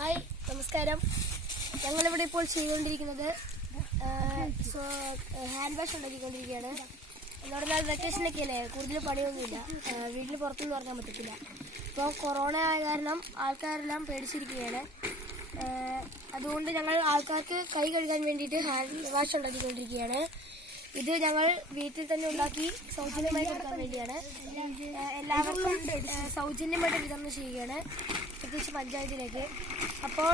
Hi, നമസ്കാരം. ഞങ്ങളിവിടെ ഇപ്പോൾ ചെയ്തുകൊണ്ടിരിക്കുന്നത് ഹാൻഡ് വാഷ് ഉണ്ടാക്കിക്കൊണ്ടിരിക്കുകയാണ്. എന്ന് പറഞ്ഞാൽ വെക്കേഷനൊക്കെ അല്ലേ, കൂടുതൽ പണിയൊന്നുമില്ല, വീട്ടിൽ പുറത്തൊന്നും ഇറങ്ങാൻ പറ്റത്തില്ല. ഇപ്പോൾ കൊറോണ ആയ കാരണം ആൾക്കാരെല്ലാം പേടിച്ചിരിക്കുകയാണ്. അതുകൊണ്ട് ഞങ്ങൾ ആൾക്കാർക്ക് കൈ കഴുകാൻ വേണ്ടിയിട്ട് ഹാൻഡ് വാഷ് ഉണ്ടാക്കിക്കൊണ്ടിരിക്കുകയാണ്. ഇത് ഞങ്ങൾ വീട്ടിൽ തന്നെ ഉണ്ടാക്കി സൗജന്യമായി കൊടുക്കാൻ വേണ്ടിയാണ്. എല്ലാവർക്കും സൗജന്യമായിട്ട് വിതരണം ചെയ്യുകയാണ്, പ്രത്യേകിച്ച് പഞ്ചായത്തിലേക്ക്. അപ്പോൾ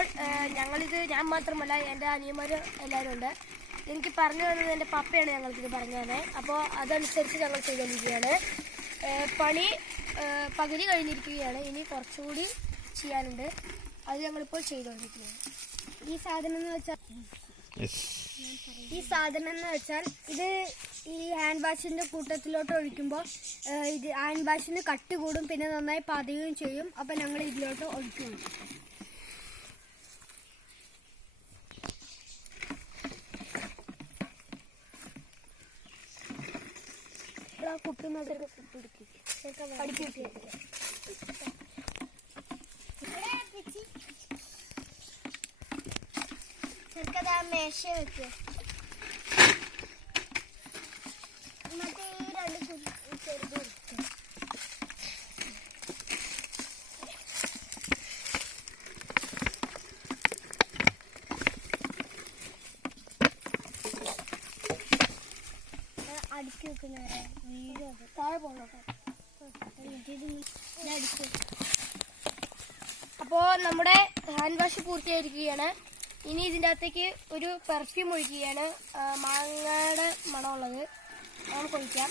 ഞാൻ മാത്രമല്ല, എൻ്റെ അനിയന്മാർ എല്ലാവരും ഉണ്ട്. എനിക്ക് പറഞ്ഞു തന്നത് എൻ്റെ പപ്പയാണ് ഞങ്ങൾക്കിത് പറഞ്ഞു തന്നെ. അപ്പോൾ അതനുസരിച്ച് ഞങ്ങൾ ചെയ്തുകൊണ്ടിരിക്കുകയാണ്. പണി പകുതി കഴിഞ്ഞിരിക്കുകയാണ്, ഇനി കുറച്ചുകൂടി ചെയ്യാനുണ്ട്. അത് ഞങ്ങളിപ്പോൾ ചെയ്തുകൊണ്ടിരിക്കുകയാണ്. ഈ സാധനം എന്ന് വെച്ചാൽ ഇത് ഈ ഹാൻഡ് വാഷിന്റെ കൂട്ടത്തിലോട്ട് ഒഴിക്കുമ്പോൾ ഇത് ഹാൻഡ് വാഷിന് കട്ടി കൂടും, പിന്നെ നന്നായി പതയുകയും ചെയ്യും. അപ്പൊ ഞങ്ങൾ ഇതിലോട്ട് ഒഴിക്കണം. കുട്ടി ചെറുക്കതാ മേശ വെക്കുക. മറ്റേ ഈ രണ്ട് ചെറുത് അടുക്കി വെക്കുന്ന വീഴോ താഴെ പോകണോ. അപ്പോൾ നമ്മുടെ ഹാൻഡ് വാഷ് പൂർത്തിയായിരിക്കുകയാണ്. ഇനി ഇതിൻ്റെ അകത്തേക്ക് ഒരു പെർഫ്യൂം ഒഴിക്കുകയാണ്, മാങ്ങയുടെ മണമുള്ളത്. നമുക്ക് ഒഴിക്കാം.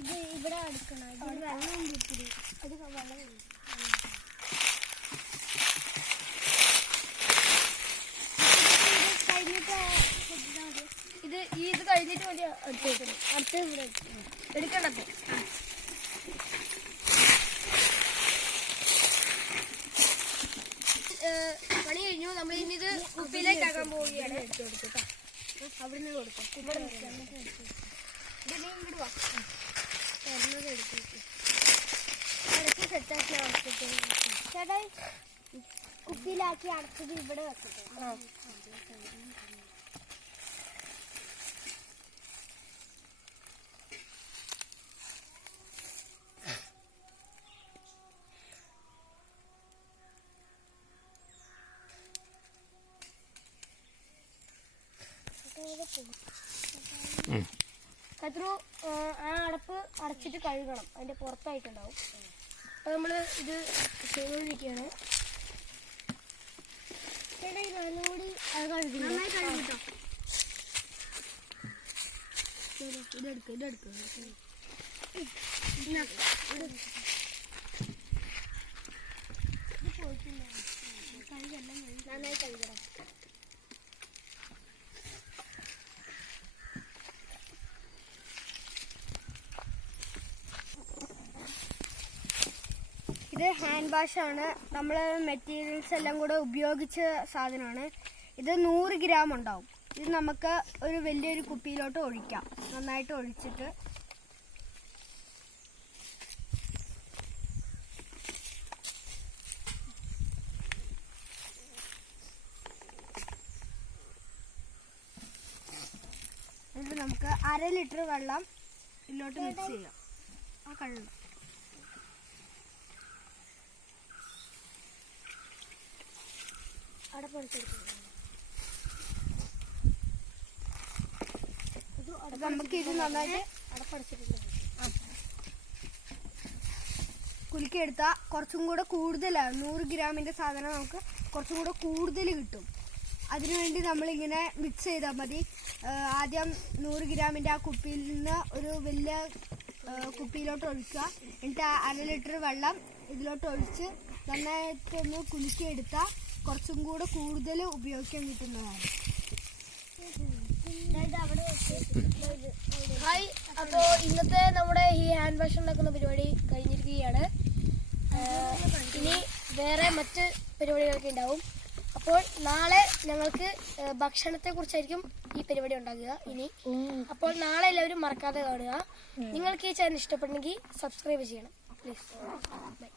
ഇത് ഇവിടെ അടുക്കണം, ഇത് വെള്ളം കിട്ടില്ല, അത് വെള്ളം ഇത് കഴിഞ്ഞിട്ട് മതി അടുത്ത് ഇവിടെ എടുക്കണ്ടത്. പണി കഴിഞ്ഞു. നമ്മൾ ഇനി ഇത് കുപ്പിയിലേക്ക് ആക്കാൻ പോവുകയാണ്. എടുത്തു കൊടുക്കാം, അവിടുന്ന് കൊടുക്കാം. ഇവിടെ ഇടുവാ ഇടയ്ക്ക് സെറ്റാക്കി അടച്ചിട്ട് ചേട്ടാ കുപ്പിയിലാക്കി അടച്ചത് ഇവിടെ വെക്കട്ടെ. കത്രു ആ അടപ്പ് അടച്ചിട്ട് കഴുകണം, അതിന്റെ പുറത്തായിട്ടുണ്ടാവും. അപ്പൊ നമ്മള് ഇത് ചെയ്തുകൊണ്ടിരിക്കുകയാണ്. നല്ലോടി അത് കഴുകിട്ടോ. ഇതെടുക്കുക നന്നായി കഴുകണം. ഇത് ഹാൻഡ് വാഷാണ്. നമ്മൾ മെറ്റീരിയൽസ് എല്ലാം കൂടെ ഉപയോഗിച്ച സാധനമാണ്. ഇത് 100 ഗ്രാം ഉണ്ടാവും. ഇത് നമുക്ക് ഒരു വലിയൊരു കുപ്പിയിലോട്ട് ഒഴിക്കാം. നന്നായിട്ട് ഒഴിച്ചിട്ട് ഇത് നമുക്ക് 1/2 ലിറ്റർ വെള്ളം ഇതിലോട്ട് മിക്സ് ചെയ്യാം. ആ കഴുകും. നമുക്ക് ഇത് നന്നായിട്ട് അടപ്പടച്ചിട്ടുണ്ട്. കുലുക്കിയെടുത്താൽ കുറച്ചും കൂടെ കൂടുതലാണ്. 100 ഗ്രാമിന്റെ സാധനം നമുക്ക് കുറച്ചും കൂടെ കൂടുതൽ കിട്ടും. അതിനുവേണ്ടി നമ്മളിങ്ങനെ മിക്സ് ചെയ്താൽ മതി. ആദ്യം 100 ഗ്രാമിന്റെ ആ കുപ്പിയിൽ നിന്ന് ഒരു വലിയ കുപ്പിയിലോട്ട് ഒഴിക്കുക. എന്നിട്ട് 1/2 ലിറ്റർ വെള്ളം ഇതിലോട്ട് ഒഴിച്ച് നന്നായിട്ടൊന്ന് കുലുക്കിയെടുത്താൽ കുറച്ചും കൂടെ കൂടുതൽ ഉപയോഗിക്കാൻ കിട്ടുന്നതാണ്. ഹായ്, അപ്പോൾ ഇന്നത്തെ നമ്മുടെ ഈ ഹാൻഡ് വാഷ് ഉണ്ടാക്കുന്ന പരിപാടി കഴിഞ്ഞിരിക്കുകയാണ്. ഇനി വേറെ മറ്റ് പരിപാടികളൊക്കെ ഉണ്ടാവും. അപ്പോൾ നാളെ ഞങ്ങൾക്ക് ഭക്ഷണത്തെ കുറിച്ചായിരിക്കും ഈ പരിപാടി ഉണ്ടാകുക ഇനി. അപ്പോൾ നാളെ എല്ലാവരും മറക്കാതെ കാണുക. നിങ്ങൾക്ക് ഈ ചാനൽ ഇഷ്ടപ്പെട്ടെങ്കിൽ സബ്സ്ക്രൈബ് ചെയ്യണം പ്ലീസ്. ബൈ.